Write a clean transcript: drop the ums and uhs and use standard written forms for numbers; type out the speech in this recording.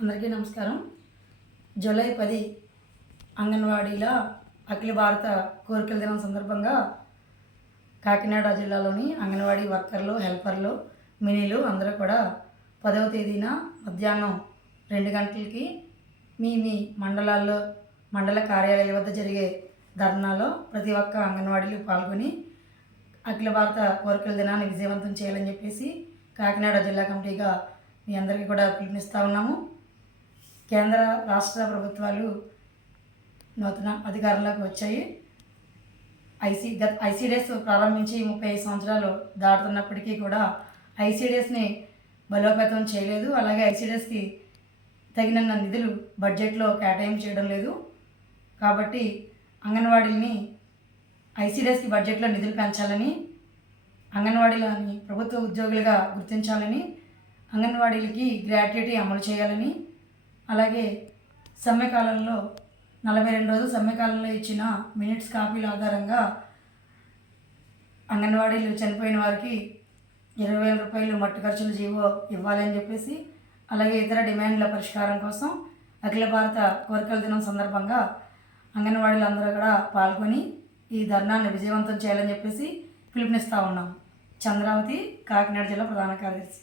అందరికీ నమస్కారం. జూలై 10 అంగన్వాడీల అఖిల భారత కోరికల దినం సందర్భంగా కాకినాడ జిల్లాలోని అంగన్వాడీ వర్కర్లు, హెల్పర్లు, మినీలు అందరూ కూడా 10వ తేదీన మధ్యాహ్నం 2 గంటలకి మీ మండలాల్లో మండల కార్యాలయాల వద్ద జరిగే ధర్నాలో ప్రతి ఒక్క అంగన్వాడీలు పాల్గొని అఖిల భారత కోరికల దినాన్ని విజయవంతం చేయాలని చెప్పేసి కాకినాడ జిల్లా కమిటీగా మీ అందరికీ కూడా పిలుపునిస్తూ ఉన్నాము. కేంద్ర రాష్ట్ర ప్రభుత్వాలు నూతన అధికారంలోకి వచ్చాయి. ఐసీడీఎస్ ప్రారంభించి 35 సంవత్సరాలు దాటుతున్నప్పటికీ కూడా ఐసీడీఎస్ని బలోపేతం చేయలేదు. అలాగే ఐసీడీఎస్కి తగిన నిధులు బడ్జెట్లో కేటాయింపు చేయడం లేదు. కాబట్టి అంగన్వాడీలని ఐసీడీఎస్కి బడ్జెట్లో నిధులు పెంచాలని, అంగన్వాడీలని ప్రభుత్వ ఉద్యోగులుగా గుర్తించాలని, అంగన్వాడీలకి గ్రాట్యుటీ అమలు చేయాలని, అలాగే సమ్మెకాలంలో 42 రోజులు సమ్మెకాలంలో ఇచ్చిన మినిట్స్ కాపీల ఆధారంగా అంగన్వాడీలు చనిపోయిన వారికి 20,000 రూపాయలు మట్టు ఖర్చుల జీవో ఇవ్వాలని చెప్పేసి, అలాగే ఇతర డిమాండ్ల పరిష్కారం కోసం అఖిల భారత కోరికల దినం సందర్భంగా అంగన్వాడీలు అందరూ కూడా పాల్గొని ఈ ధర్నాన్ని విజయవంతం చేయాలని చెప్పేసి పిలుపునిస్తూ ఉన్నాం. చంద్రావతి, కాకినాడ జిల్లా ప్రధాన కార్యదర్శి.